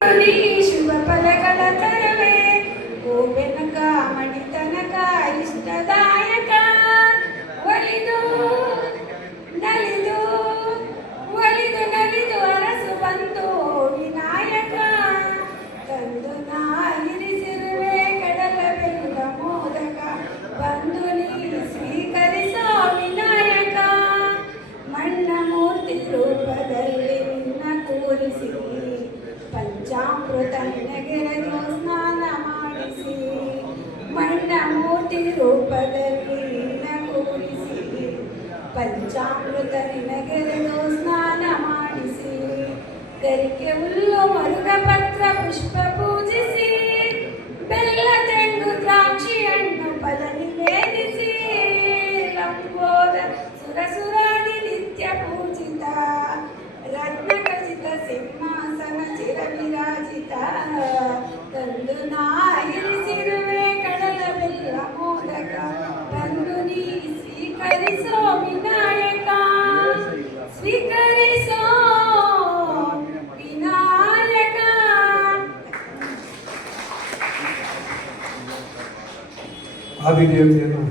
ಶುಭ ಫಲಗಳ ತರವೇ ಗೋವೆನಕ ಮಣಿತನಕ ಇಷ್ಟದಾಯಕ ಒಲಿದು ನಲಿದು ಒಲಿದು ನಲಿದು ಅರಸು ಬಂತು ವಿನಾಯಕ ತಂದು ನಾ ಇರಿಸಿರುವೆ ಕಡಲ ಬೆಲ್ಲ ಮೋದಕ ಬಂದು ನೀ ಸ್ವೀಕರಿಸೋ ವಿನಾಯಕ ಮಣ್ಣ ಮೂರ್ತಿ ರೂಪದಲ್ಲಿ ನಿನ್ನ ಕೂರಿಸಿ ಪಂಚಾಮೃತ ನಿನಗೆರೆದು ಸ್ನಾನ ಮಾಡಿಸಿ ಮಣ್ಣ ಮೂರ್ತಿ ರೂಪದಲ್ಲಿ ನಿನ್ನ ಕೂರಿಸಿ ಪಂಚಾಮೃತ ನಿನಗೆರೆದು ಸ್ನಾನ ಮಾಡಿಸಿ ಗರಿಕೆ ಹುಲ್ಲು ಮರುಗ ಪತ್ರ ಪುಷ್ಪ ಪೂಜಿಸಿ ಬೆಲ್ಲ ತೆಂಗು ದ್ರಾಕ್ಷಿ ಹಣ್ಣು ಫಲ ನಿವೇದಿಸಿ ಲಂಬೋದ ಸುರಸುರಾದಿ ನಿತ್ಯ ಪೂಜಿತ ರತ್ನ ಖಚಿತ ಸಿಂಹಾಸನ ಚಿರ ವಿರಾಜಿತ ತಂದು ನಾ ಇರಿಸಿರುವೆ ಕಡಲ ಬೆಲ್ಲ ಮೋದಕ ಬಂದು ನೀ ಸ್ವೀಕರಿಸೋ ವಿನಾಯಕ ಸ್ವೀಕರಿಸೋ ವಿನಾಯಕ. ಆದಿದೇವತೆಯನ್ನು